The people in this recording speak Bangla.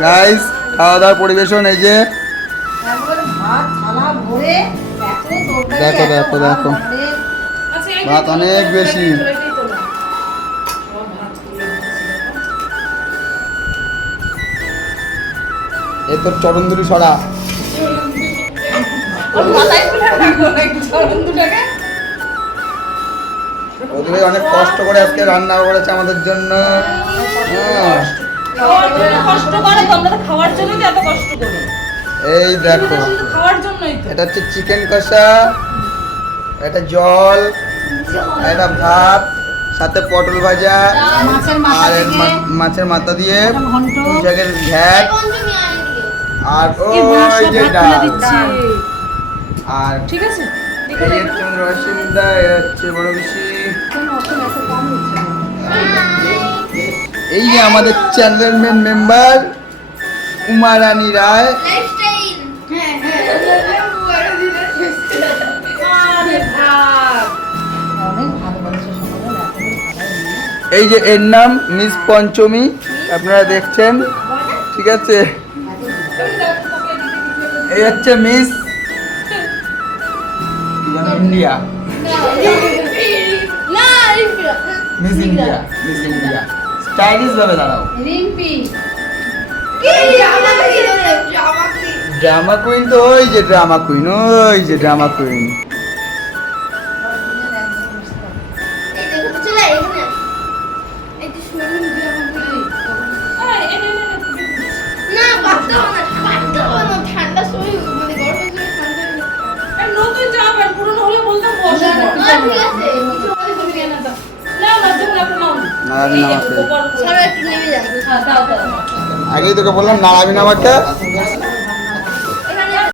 গাইস খাওয়া দাওয়ার পরিবেশন এই যে দেখো, দেখো, দেখো। ভাত অনেক বেশি। এই তোর চরণদুলি সরা। ওদের অনেক কষ্ট করে আজকে রান্না করেছে আমাদের জন্য হ্যাঁ, জন্য কষ্ট করে তো, তো খাওয়ার জন্য এত কষ্ট করি। এই দেখো। খাওয়ার জন্যই তো। এটা হচ্ছে চিকেন কষা এটা জল এটা ভাত সাথে পটল ভাজা আর এর মা- মাছের মাথা দিয়ে একটা শাকের ঘ্যাট আর ওই যে ডাল। আর ঠিক আছে রসিন্দা হচ্ছে বড় বেশি এই যে আমাদের চ্যানেলের মেন মেম্বার উমা রানী রায়। এই যে এর নাম মিস পঞ্চমী আপনারা দেখছেন ঠিক আছে? এই হচ্ছে Miss India. Miss India Miss India. Stylish ভাবে দাঁড়াও। রিম্পি ড্রামা কুইন তো ওই যে ড্রামা কুইন ওই যে ড্রামা কুইন এই, হ্যাঁ। আগেই তোকে বললাম নাড়াবি না আমাকে।